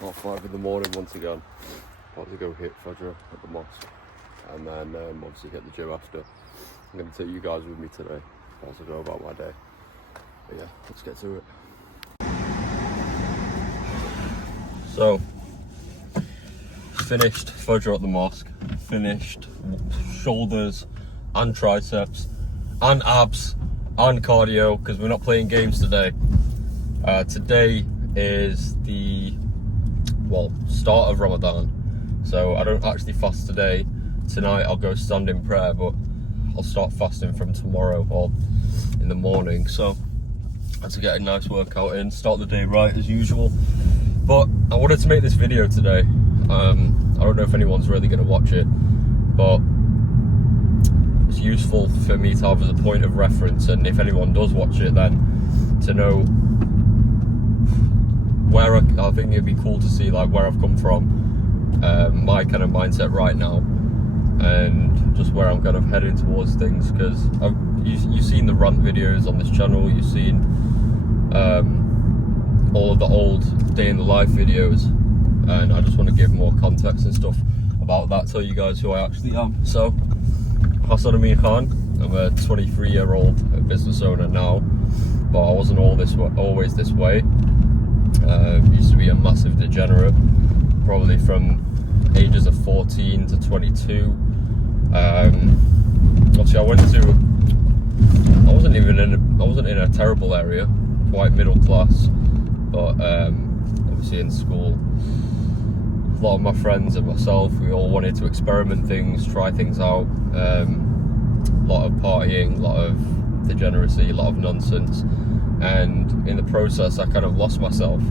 5:30 in the morning once again. About to go hit Fajr at the mosque and then obviously hit the gym after. I'm going to take you guys with me today as I go about my day. But yeah, let's get to it. So, finished Fajr at the mosque, finished shoulders and triceps and abs and cardio because we're not playing games today. Today is the start of Ramadan, so I don't actually fast today. Tonight I'll go stand in prayer, but I'll start fasting from tomorrow or in the morning. So I had to get a nice workout in, start the day right as usual. But I wanted to make this video today. I don't know if anyone's really going to watch it, but it's useful for me to have as a point of reference, and if anyone does watch it, then to know where I think it'd be cool to see like where I've come from, my kind of mindset right now, and just where I'm kind of heading towards things. Because you've seen the rant videos on this channel, you've seen all of the old day in the life videos, and I just want to give more context and stuff about that, tell you guys who I actually am. So, Hassan Amin-Khan, I'm a 23-year-old business owner now, but I wasn't always this way. Used to be a massive degenerate, probably from ages of 14 to 22. Obviously I wasn't in a terrible area, quite middle class, but obviously in school, a lot of my friends and myself, we all wanted to experiment things, try things out. A lot of partying, a lot of degeneracy, a lot of nonsense, and in the process I kind of lost myself.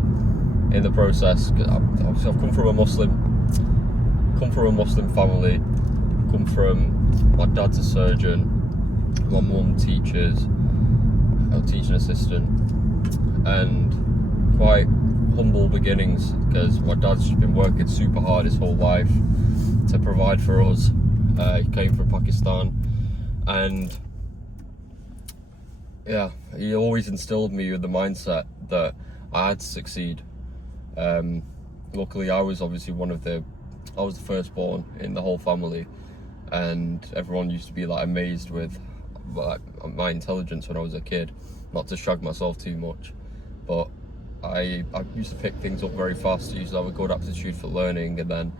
In the process, I've come from a Muslim family, my dad's a surgeon, my mum teaches, a teaching assistant, and quite humble beginnings because my dad's been working super hard his whole life to provide for us. He came from Pakistan, and yeah, he always instilled me with the mindset that I had to succeed. Luckily I was obviously the firstborn in the whole family, and everyone used to be like amazed with my intelligence when I was a kid. Not to shag myself too much, but I used to pick things up very fast. I used to have a good aptitude for learning, and then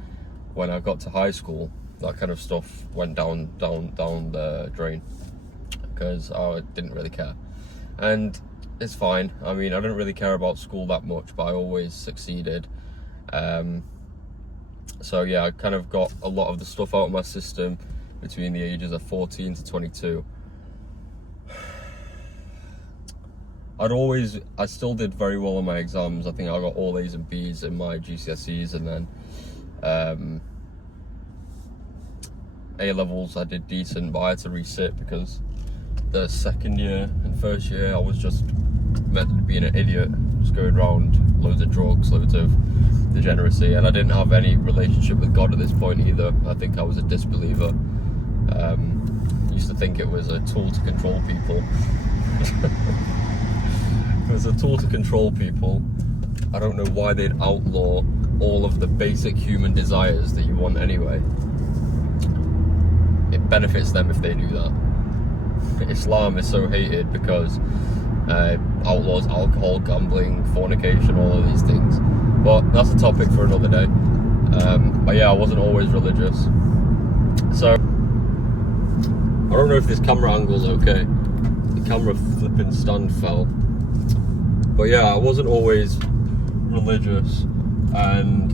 when I got to high school, that kind of stuff went down the drain because I didn't really care. And it's fine. I mean, I didn't really care about school that much, but I always succeeded. So yeah, I kind of got a lot of the stuff out of my system between the ages of 14 to 22. I still did very well on my exams. I think I got all A's and B's in my GCSEs, and then A-levels I did decent, but I had to resit because the second year and first year I was just meant to be an idiot, just going around loads of drugs, loads of degeneracy, and I didn't have any relationship with God at this point either. I think I was a disbeliever. Used to think it was a tool to control people. It was a tool to control people. I don't know why they'd outlaw all of the basic human desires that you want anyway. It benefits them if they do that. Islam is so hated because outlaws alcohol, gambling, fornication, all of these things. But that's a topic for another day. But yeah, I wasn't always religious. So, I don't know if this camera angle's okay. The camera flipping stand fell. But yeah, I wasn't always religious. And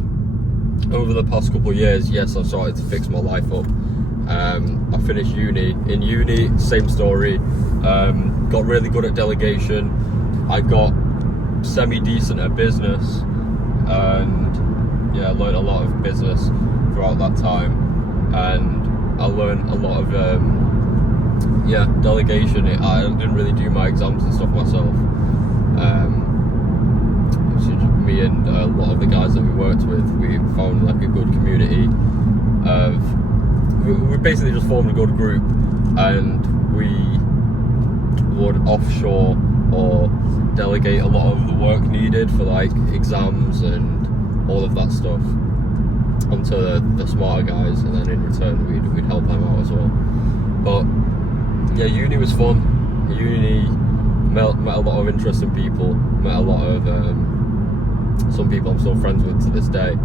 over the past couple of years, yes, I've started to fix my life up. I finished uni. In uni, same story. Got really good at delegation. I got semi-decent at business, and yeah, I learned a lot of business throughout that time. And I learned a lot of delegation. I didn't really do my exams and stuff myself. Me and a lot of the guys that we worked with, we found like a good community of. We basically just formed a good group, and we would offshore or delegate a lot of the work needed for like exams and all of that stuff onto the smarter guys, and then in return we'd help them out as well. But yeah, uni was fun. Uni met a lot of interesting people, met a lot of some people I'm still friends with to this day,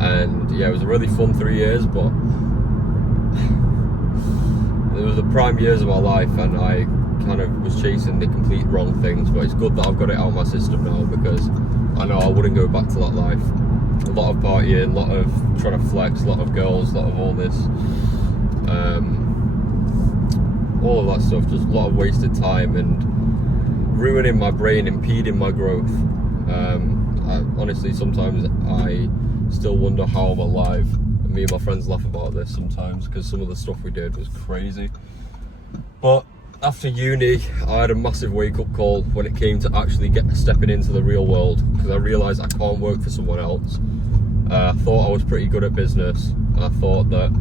and yeah, it was a really fun 3 years. But it was the prime years of my life, and I kind of was chasing the complete wrong things. But it's good that I've got it out of my system now, because I know I wouldn't go back to that life. A lot of partying, a lot of trying to flex, a lot of girls, a lot of all this, all of that stuff. Just a lot of wasted time and ruining my brain, impeding my growth. Honestly, sometimes I still wonder how I'm alive. Me and my friends laugh about this sometimes, because some of the stuff we did was crazy. But after uni, I had a massive wake-up call when it came to actually stepping into the real world, because I realised I can't work for someone else. I thought I was pretty good at business, and I thought that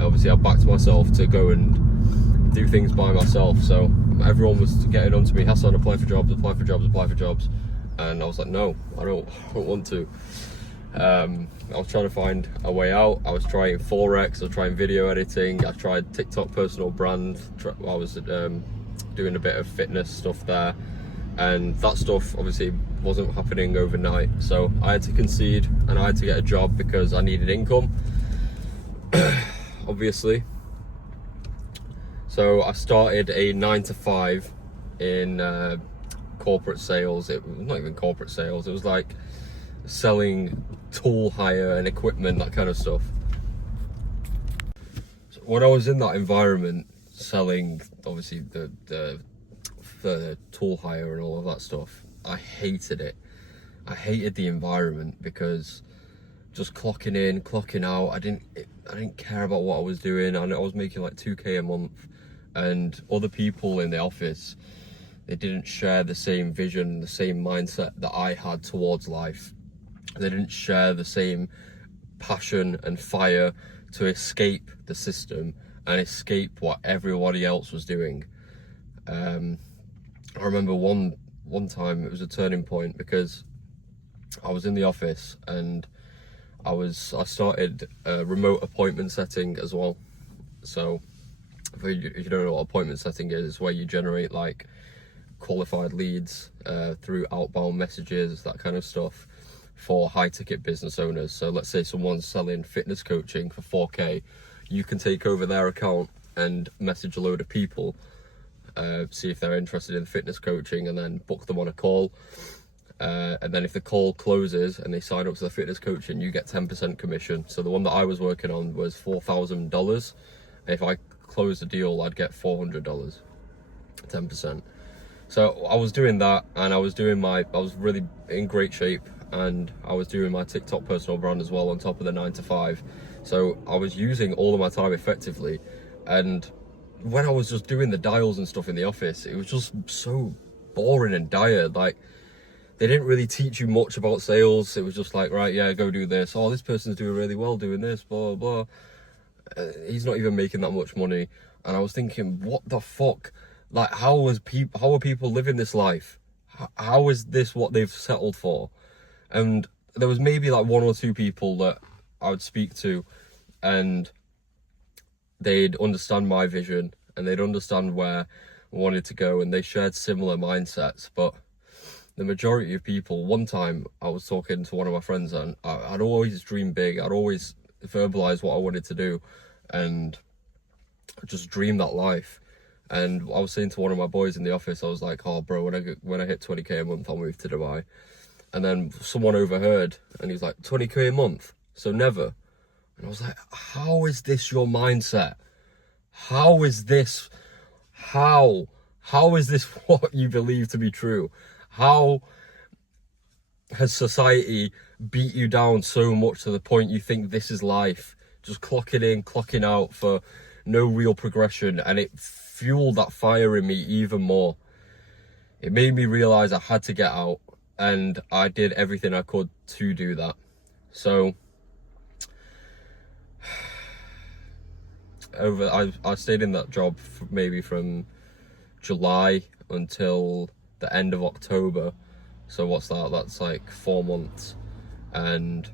obviously I backed myself to go and do things by myself. So everyone was getting on to me, Hassan, apply for jobs, apply for jobs, apply for jobs. And I was like, no, I don't want to. I was trying to find a way out. I was trying Forex, I was trying video editing, I tried TikTok personal brand, I was doing a bit of fitness stuff there, and that stuff obviously wasn't happening overnight. So I had to concede, and I had to get a job because I needed income, obviously. So I started a 9-to-5 in corporate sales. It was not even corporate sales, it was like selling tool hire and equipment, that kind of stuff. So when I was in that environment, selling obviously the tool hire and all of that stuff, I hated it. I hated the environment, because just clocking in, clocking out, I didn't care about what I was doing. I was making like 2k a month, and other people in the office, they didn't share the same vision, the same mindset that I had towards life. They didn't share the same passion and fire to escape the system and escape what everybody else was doing. I remember one time it was a turning point, because I was in the office and I started remote appointment setting as well. So if you don't know what appointment setting is, it's where you generate like qualified leads through outbound messages, that kind of stuff, for high ticket business owners. So let's say someone's selling fitness coaching for 4k, you can take over their account and message a load of people, see if they're interested in fitness coaching, and then book them on a call. And then if the call closes and they sign up to the fitness coaching, you get 10% commission. So the one that I was working on was $4,000. If I closed the deal, I'd get $400, 10%. So I was doing that, and I was really in great shape, and I was doing my TikTok personal brand as well on top of the 9-to-5. So I was using all of my time effectively. And when I was just doing the dials and stuff in the office, it was just so boring and dire. Like, they didn't really teach you much about sales. It was just like, right, yeah, go do this. Oh, this person's doing really well doing this, blah, blah, blah. He's not even making that much money. And I was thinking, what the fuck? Like, how are people living this life? How is this what they've settled for? And there was maybe like 1 or 2 people that I would speak to, and they'd understand my vision, and they'd understand where I wanted to go, and they shared similar mindsets. But the majority of people, one time I was talking to one of my friends, and I'd always dream big. I'd always verbalize what I wanted to do, and just dream that life. And I was saying to one of my boys in the office, I was like, oh bro, when I hit 20k a month, I'll move to Dubai. And then someone overheard, and he's like, 20k a month? So never. And I was like, how is this your mindset? How is this what you believe to be true? How has society beat you down so much to the point you think this is life? Just clocking in, clocking out for no real progression. And it fueled that fire in me even more. It made me realize I had to get out, and I did everything I could to do that. So I stayed in that job maybe from July until the end of October. So what's that? That's like 4 months. and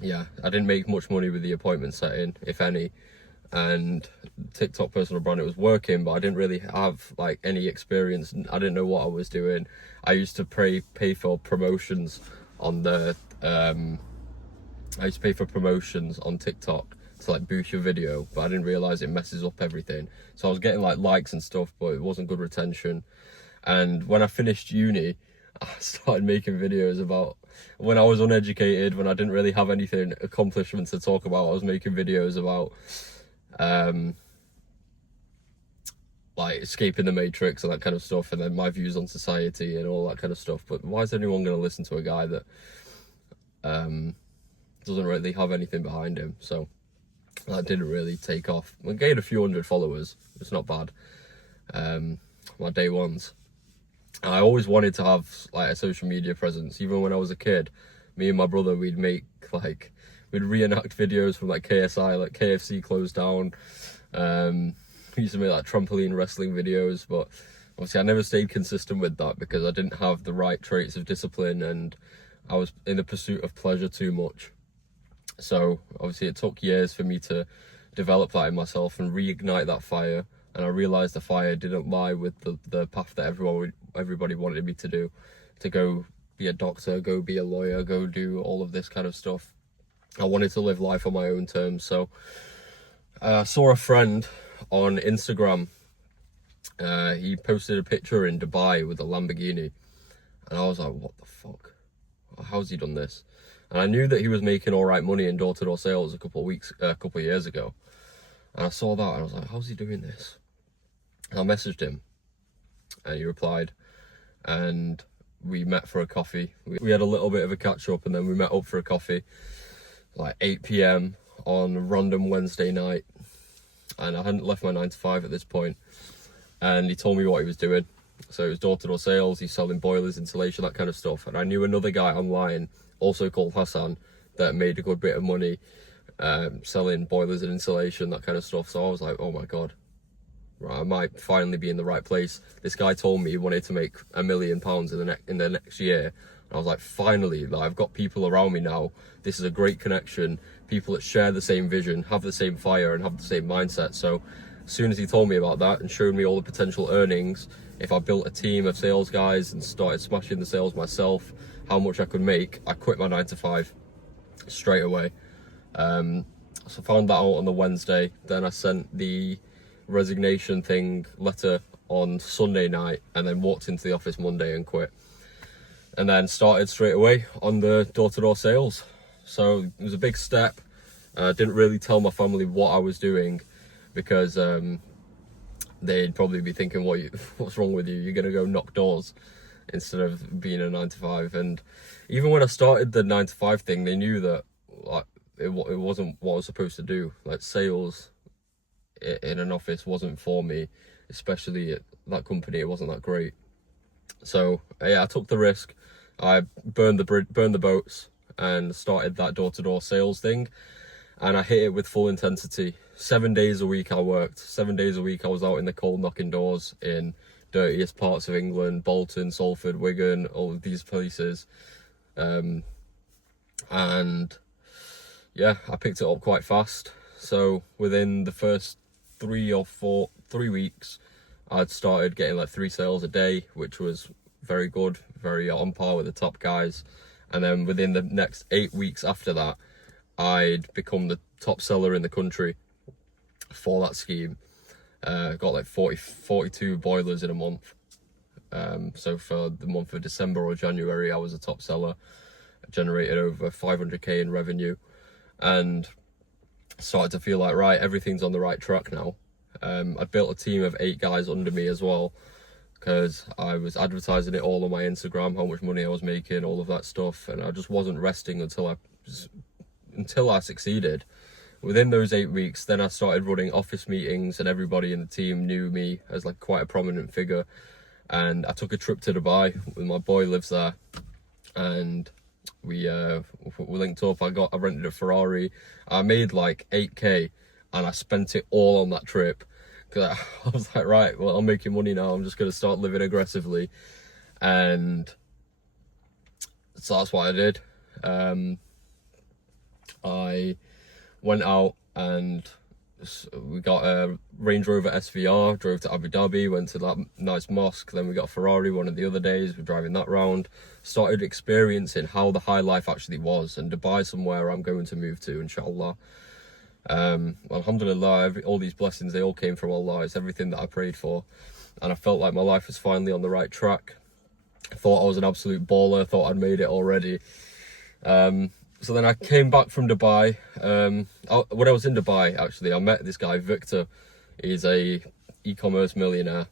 yeah, I didn't make much money with the appointment setting, if any, and TikTok personal brand, it was working, but I didn't really have like any experience. I didn't know what I was doing. I used to pay for promotions on the I used to pay for promotions on TikTok to like boost your video, but I didn't realize it messes up everything. So I was getting like likes and stuff, but it wasn't good retention. And when I finished uni, I started making videos about when I was uneducated, when I didn't really have anything accomplishments to talk about. I was making videos about like escaping the matrix and that kind of stuff, and then my views on society and all that kind of stuff. But why is anyone going to listen to a guy that doesn't really have anything behind him? So that didn't really take off. I gained a few hundred followers. It's not bad. My day ones. And I always wanted to have like a social media presence. Even when I was a kid, me and my brother, we'd reenact videos from like KSI, like KFC closed down. We used to make like trampoline wrestling videos, but obviously I never stayed consistent with that because I didn't have the right traits of discipline, and I was in the pursuit of pleasure too much. So obviously it took years for me to develop that in myself and reignite that fire. And I realized the fire didn't lie with the path that everybody wanted me to do, to go be a doctor, go be a lawyer, go do all of this kind of stuff. I wanted to live life on my own terms. So I saw a friend on Instagram. He posted a picture in Dubai with a Lamborghini, and I was like, what the fuck? How's he done this? And I knew that he was making all right money in door-to-door sales a couple of years ago. And I saw that and I was like, how's he doing this? And I messaged him and he replied, and we met for a coffee. We had a little bit of a catch up, and then we met up for a coffee like 8 p.m. on a random Wednesday night. And I hadn't left my 9 to 5 at this point. And he told me what he was doing. So it was door-to-door sales, he's selling boilers, insulation, that kind of stuff. And I knew another guy online, also called Hassan, that made a good bit of money selling boilers and insulation, that kind of stuff. So I was like, oh my God, right, I might finally be in the right place. This guy told me he wanted to make £1 million in the next year. And I was like, finally, like, I've got people around me now. This is a great connection. People that share the same vision, have the same fire, and have the same mindset. So as soon as he told me about that and showed me all the potential earnings, if I built a team of sales guys and started smashing the sales myself, how much I could make, I quit my 9 to 5 straight away. So I found that out on the Wednesday. Then I sent the resignation letter on Sunday night, and then walked into the office Monday and quit. And then started straight away on the door-to-door sales. So it was a big step. I didn't really tell my family what I was doing because they'd probably be thinking, what's wrong with you? You're going to go knock doors instead of being a 9 to 5. And even when I started the 9 to 5 thing, they knew that like it wasn't what I was supposed to do. Like sales in an office wasn't for me, especially at that company. It wasn't that great. So yeah, I took the risk. I burned the boats and started that door-to-door sales thing, and I hit it with full intensity. 7 days a week I worked. 7 days a week I was out in the cold knocking doors in dirtiest parts of England, Bolton, Salford, Wigan, all of these places. And yeah, I picked it up quite fast. So within the first 3 weeks, I'd started getting like 3 sales a day, which was very good, very on par with the top guys. And then within the next 8 weeks after that, I'd become the top seller in the country for that scheme. Got like 42 boilers in a month. So for the month of December or January, I was a top seller. I generated over 500k in revenue, and started to feel like, right, everything's on the right track now. I built a team of 8 guys under me as well, because I was advertising it all on my Instagram, how much money I was making, all of that stuff, and I just wasn't resting until I succeeded. Within those 8 weeks, then I started running office meetings, and everybody in the team knew me as like quite a prominent figure. And I took a trip to Dubai with my boy, lives there, and we linked up. I rented a Ferrari. I made like 8k, and I spent it all on that trip. Cause I was like, right, well, I'm making money now. I'm just gonna start living aggressively, and so that's what I did. I went out and we got a Range Rover SVR, drove to Abu Dhabi, went to that nice mosque. Then we got a Ferrari one of the other days, we're driving that round. Started experiencing how the high life actually was, and Dubai somewhere I'm going to move to, inshallah. Alhamdulillah, all these blessings, they all came from Allah. It's everything that I prayed for, and I felt like my life was finally on the right track. I thought I was an absolute baller, thought I'd made it already. So then I came back from Dubai. When I was in Dubai, actually, I met this guy, Victor. He's a e-commerce millionaire,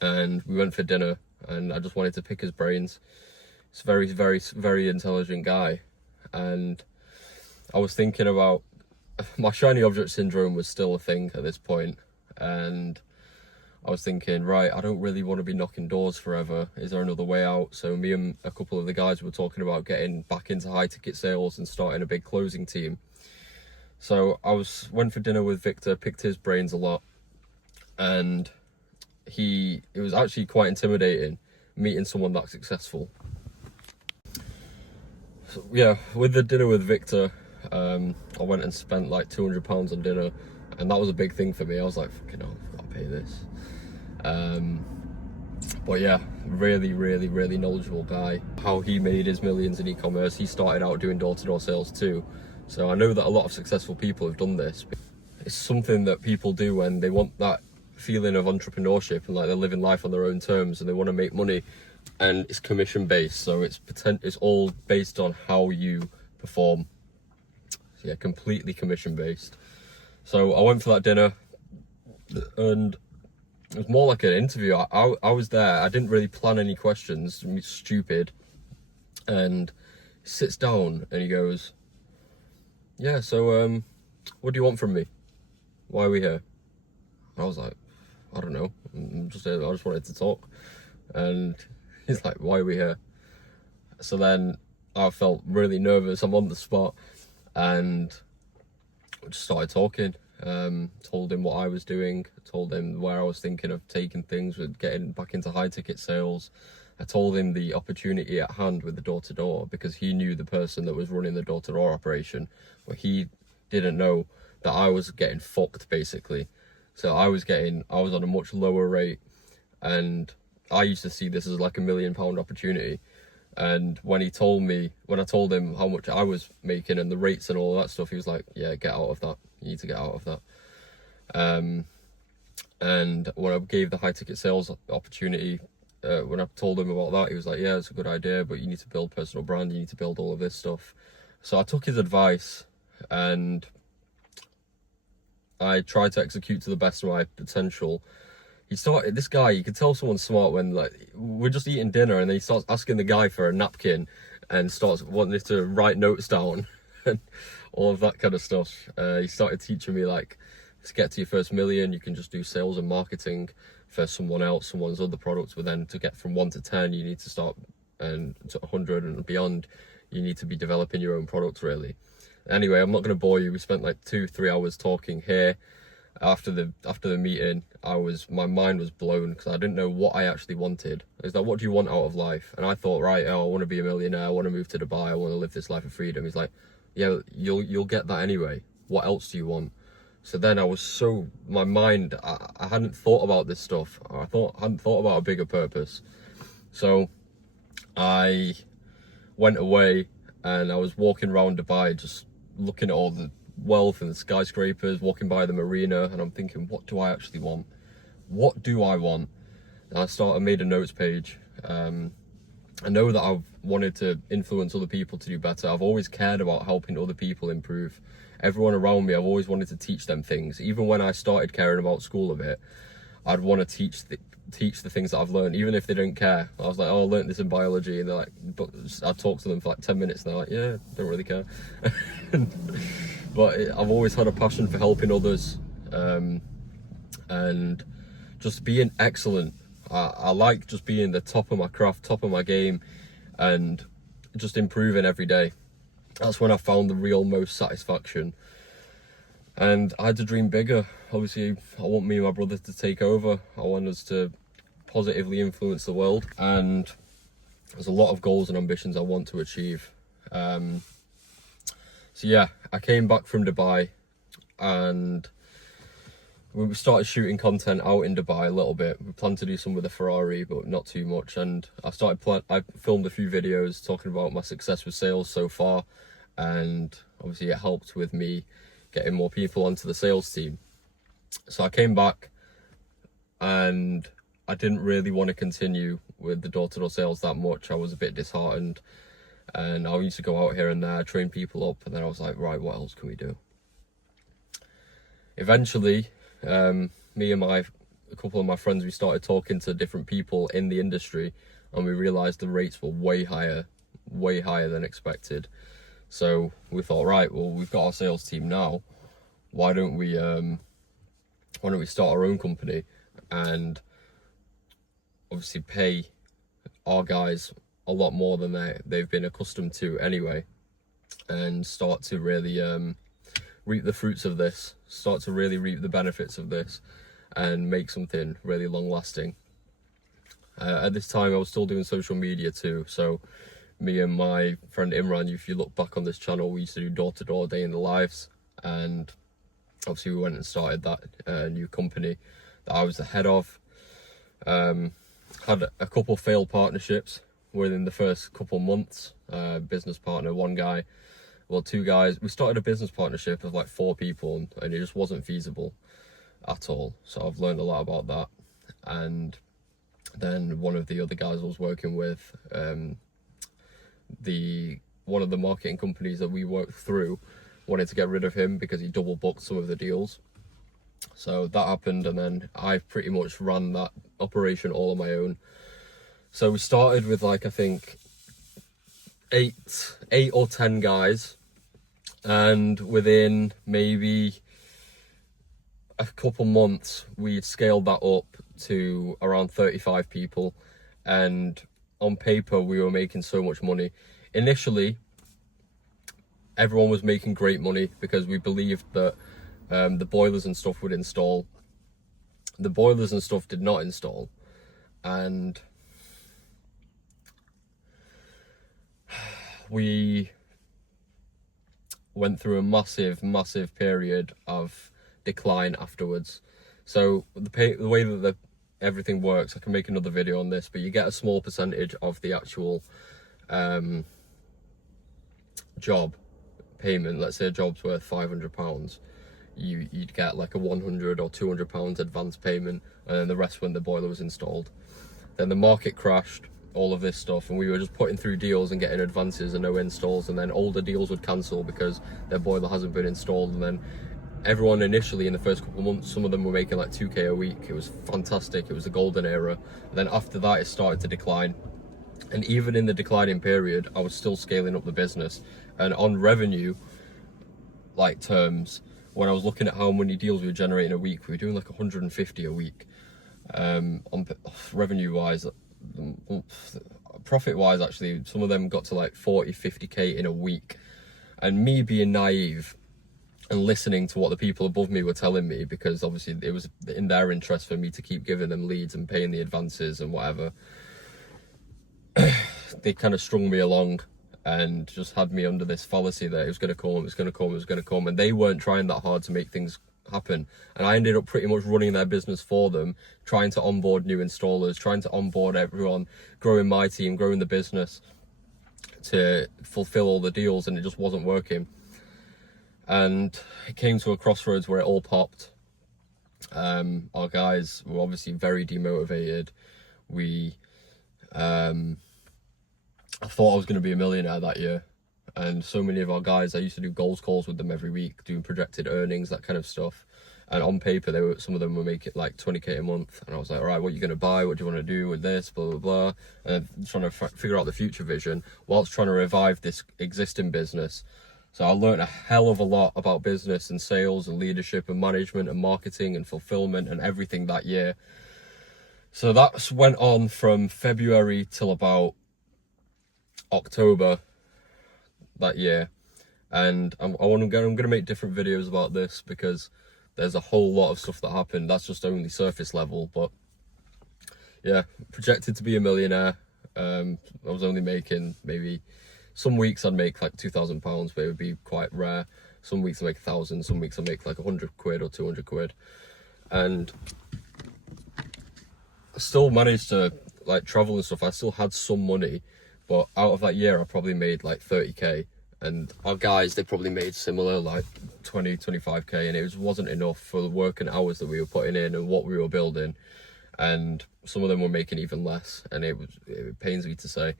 and we went for dinner, and I just wanted to pick his brains. He's a very, very, very intelligent guy, and I was thinking about, my shiny object syndrome was still a thing at this point, and I was thinking, right, I don't really want to be knocking doors forever. Is there another way out? So me and a couple of the guys were talking about getting back into high ticket sales and starting a big closing team. So I went for dinner with Victor, picked his brains a lot, and it was actually quite intimidating meeting someone that successful. So yeah, with the dinner with Victor, I went and spent like £200 on dinner, and that was a big thing for me. I was like, fucking hell, I've got to pay this. But yeah, really, really, really knowledgeable guy. How he made his millions in e-commerce. He started out doing door-to-door sales too. So I know that a lot of successful people have done this. It's something that people do when they want that feeling of entrepreneurship and like they're living life on their own terms and they want to make money, and it's commission based. So it's all based on how you perform. So yeah, completely commission based. So I went for that dinner, and it was more like an interview. I was there. I didn't really plan any questions. I'm stupid. And he sits down and he goes, yeah, so what do you want from me? Why are we here? And I was like, I don't know. I just wanted to talk. And he's like, why are we here? So then I felt really nervous. I'm on the spot, and I just started talking. Told him what I was doing, told him where I was thinking of taking things with getting back into high ticket sales. I told him the opportunity at hand with the door-to-door, because he knew the person that was running the door-to-door operation, but he didn't know that I was getting fucked basically. So I was on a much lower rate, and I used to see this as like £1 million opportunity. And when I told him how much I was making and the rates and all that stuff, he was like, yeah, get out of that. You need to get out of that. And when I gave the high ticket sales opportunity, when I told him about that, he was like, yeah, it's a good idea, but you need to build personal brand. You need to build all of this stuff. So I took his advice and I tried to execute to the best of my potential. This guy, you could tell someone's smart when like we're just eating dinner and then he starts asking the guy for a napkin and starts wanting to write notes down and all of that kind of stuff. He started teaching me like, to get to your first million, you can just do sales and marketing for someone's other products, but then to get from 1 to 10, you need to start, and to 100 and beyond, you need to be developing your own products really. Anyway, I'm not going to bore you. We spent like 2-3 hours talking here. After the meeting, my mind was blown because I didn't know what I actually wanted. I was like, what do you want out of life? And I thought, right, I want to be a millionaire, I want to move to Dubai, I want to live this life of freedom. He's like, yeah, you'll get that anyway. What else do you want? So then my mind, I hadn't thought about this stuff. I hadn't thought about a bigger purpose. So I went away and I was walking around Dubai, just looking at all the wealth and the skyscrapers, walking by the marina, and I'm thinking, what do I actually want? What do I want? And I made a notes page. I know that I've wanted to influence other people to do better. I've always cared about helping other people improve. Everyone around me, I've always wanted to teach them things. Even when I started caring about school a bit, I'd want to teach the things that I've learned, even if they don't care. I was like, oh, I learned this in biology, and they're like, but I'd talk to them for like 10 minutes, and they're like, yeah, don't really care. But I've always had a passion for helping others, and just being excellent. I like just being the top of my craft, top of my game, and just improving every day. That's when I found the real most satisfaction. And I had to dream bigger. Obviously, I want me and my brother to take over. I want us to positively influence the world. And there's a lot of goals and ambitions I want to achieve. So yeah, I came back from Dubai and we started shooting content out in Dubai a little bit. We planned to do some with the Ferrari, but not too much. And I filmed a few videos talking about my success with sales so far. And obviously it helped with me getting more people onto the sales team. So I came back and I didn't really want to continue with the door-to-door sales that much. I was a bit disheartened and I used to go out here and there, train people up, and then I was like, right, what else can we do? Eventually, me and a couple of my friends, we started talking to different people in the industry, and we realized the rates were way higher than expected. So we thought, right, well, we've got our sales team now. Why don't we start our own company and obviously pay our guys a lot more than they've been accustomed to anyway, and start to really reap the fruits of this, start to really reap the benefits of this and make something really long lasting. At this time I was still doing social media too, so me and my friend Imran, if you look back on this channel, we used to do door-to-door day in the lives, and obviously we went and started that new company that I was the head of. Had a couple failed partnerships within the first couple months. Business partner, two guys. We started a business partnership of like 4 people and it just wasn't feasible at all. So I've learned a lot about that. And then one of the other guys I was working with, one of the marketing companies that we worked through wanted to get rid of him because he double booked some of the deals. So that happened, and then I pretty much ran that operation all on my own. So we started with like, I think 8 or 10 guys, and within maybe a couple months we'd scaled that up to around 35 people, and on paper we were making so much money. Initially everyone was making great money because we believed that the boilers and stuff would install. The boilers and stuff did not install, and we went through a massive period of decline afterwards. So the way that everything works, I can make another video on this, but you get a small percentage of the actual job payment. Let's say a job's worth £500. You'd get like a £100 or £200 advance payment, and then the rest when the boiler was installed. Then the market crashed, all of this stuff, and we were just putting through deals and getting advances and no installs, and then older deals would cancel because their boiler hasn't been installed. And then everyone initially in the first couple of months, some of them were making like 2k a week. It was fantastic, it was the golden era. And then after that it started to decline, and even in the declining period I was still scaling up the business. And on revenue like terms, when I was looking at how many deals we were generating a week, we were doing like 150 a week. On revenue wise, profit wise, actually, some of them got to like 40-50k in a week. And me being naive and listening to what the people above me were telling me, because obviously it was in their interest for me to keep giving them leads and paying the advances and whatever, they kind of strung me along and just had me under this fallacy that it was going to come, and they weren't trying that hard to make things happen. And I ended up pretty much running their business for them, trying to onboard new installers, trying to onboard everyone, growing my team, growing the business to fulfill all the deals, and it just wasn't working. And it came to a crossroads where it all popped. Our guys were obviously very demotivated. I thought I was going to be a millionaire that year, and so many of our guys, I used to do goals calls with them every week, doing projected earnings, that kind of stuff. And on paper, some of them were making like 20k a month, and I was like, all right, what are you going to buy? What do you want to do with this? Blah blah blah. And trying to figure out the future vision whilst trying to revive this existing business. So I learned a hell of a lot about business and sales and leadership and management and marketing and fulfillment and everything that year. So that went on from February till about October that year, and I'm going to make different videos about this because there's a whole lot of stuff that happened. That's just only surface level, but yeah, projected to be a millionaire. I was only making maybe some weeks I'd make like £2,000, but it would be quite rare. Some weeks I make 1,000, some weeks I make like 100 quid or 200 quid. And I still managed to like travel and stuff. I still had some money, but out of that year I probably made like 30k, and our guys, they probably made similar, like 25k, and it wasn't enough for the working hours that we were putting in and what we were building. And some of them were making even less, and it pains me to say.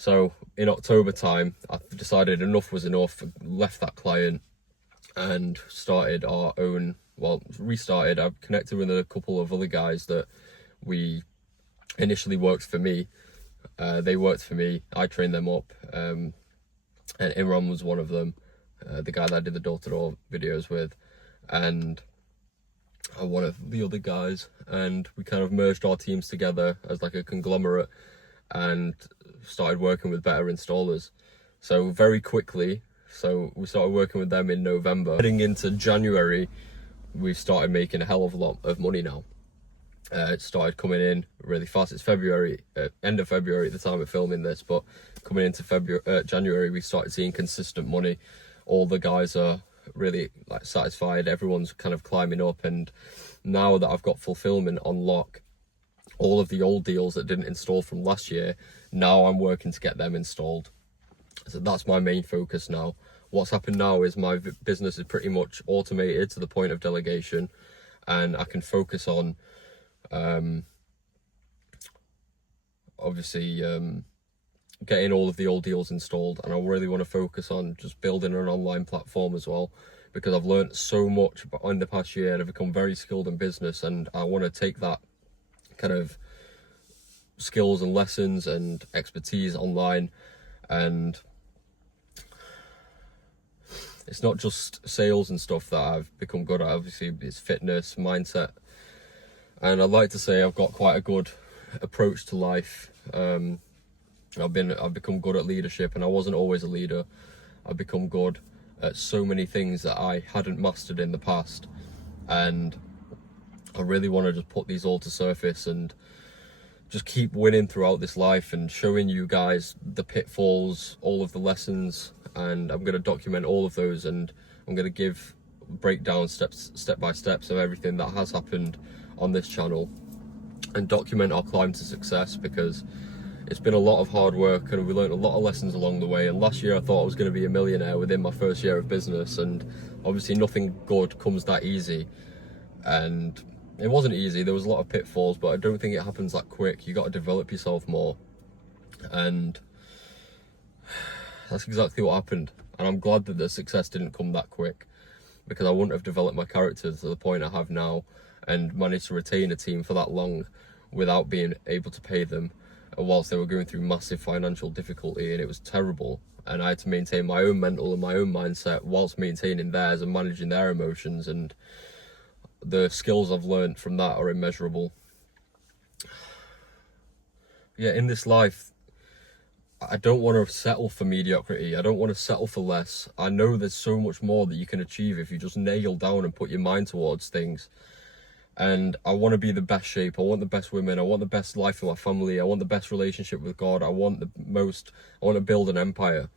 So in October time, I decided enough was enough, left that client and started our own, restarted. I connected with a couple of other guys that we initially worked for me. They worked for me, I trained them up, and Imran was one of them, the guy that I did the door-to-door videos with, and one of the other guys, and we kind of merged our teams together as like a conglomerate and started working with better installers. So very quickly, so we started working with them in November. Heading into January, we started making a hell of a lot of money now. It started coming in really fast. It's February, end of February at the time of filming this, but coming into January, we started seeing consistent money. All the guys are really like satisfied. Everyone's kind of climbing up, and now that I've got fulfillment on lock, all of the old deals that didn't install from last year, now I'm working to get them installed. So that's my main focus now. What's happened now is my business is pretty much automated to the point of delegation, and I can focus on obviously getting all of the old deals installed, and I really want to focus on just building an online platform as well, because I've learned so much in the past year and I've become very skilled in business, and I want to take that kind of skills and lessons and expertise online. And it's not just sales and stuff that I've become good at. Obviously it's fitness, mindset, and I'd like to say I've got quite a good approach to life. I've become good at leadership, and I wasn't always a leader. I've become good at so many things that I hadn't mastered in the past, and I really want to just put these all to surface and just keep winning throughout this life and showing you guys the pitfalls, all of the lessons, and I'm going to document all of those, and I'm going to give breakdown step by steps of everything that has happened on this channel, and document our climb to success, because it's been a lot of hard work and we learned a lot of lessons along the way. And last year I thought I was going to be a millionaire within my first year of business, and obviously nothing good comes that easy, and it wasn't easy. There was a lot of pitfalls, but I don't think it happens that quick. You got to develop yourself more, and that's exactly what happened. And I'm glad that the success didn't come that quick, because I wouldn't have developed my character to the point I have now and managed to retain a team for that long without being able to pay them, whilst they were going through massive financial difficulty, and it was terrible. And I had to maintain my own mental and my own mindset whilst maintaining theirs and managing their emotions, and the skills I've learned from that are immeasurable. Yeah, in this life, I don't want to settle for mediocrity. I don't want to settle for less. I know there's so much more that you can achieve if you just nail down and put your mind towards things. And I want to be the best shape. I want the best women. I want the best life for my family. I want the best relationship with God. I want to build an empire.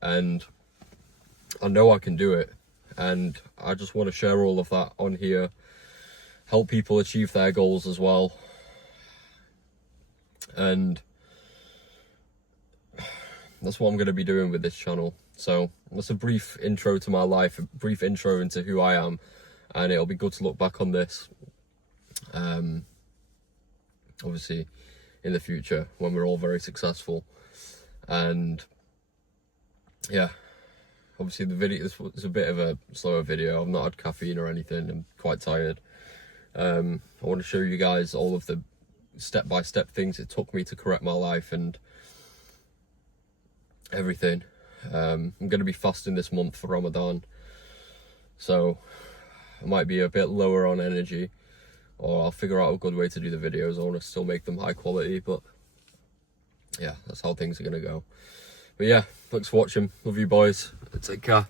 And I know I can do it. And I just want to share all of that on here. Help people achieve their goals as well. And that's what I'm going to be doing with this channel. So that's a brief intro to my life, a brief intro into who I am. And it'll be good to look back on this, obviously, in the future when we're all very successful. And yeah, obviously the video, this was a bit of a slower video. I've not had caffeine or anything. I'm quite tired. I want to show you guys all of the step-by-step things it took me to correct my life and everything. I'm going to be fasting this month for Ramadan, so I might be a bit lower on energy, or I'll figure out a good way to do the videos. I want to still make them high quality, but yeah, that's how things are going to go. But yeah, thanks for watching. Love you boys. Take care.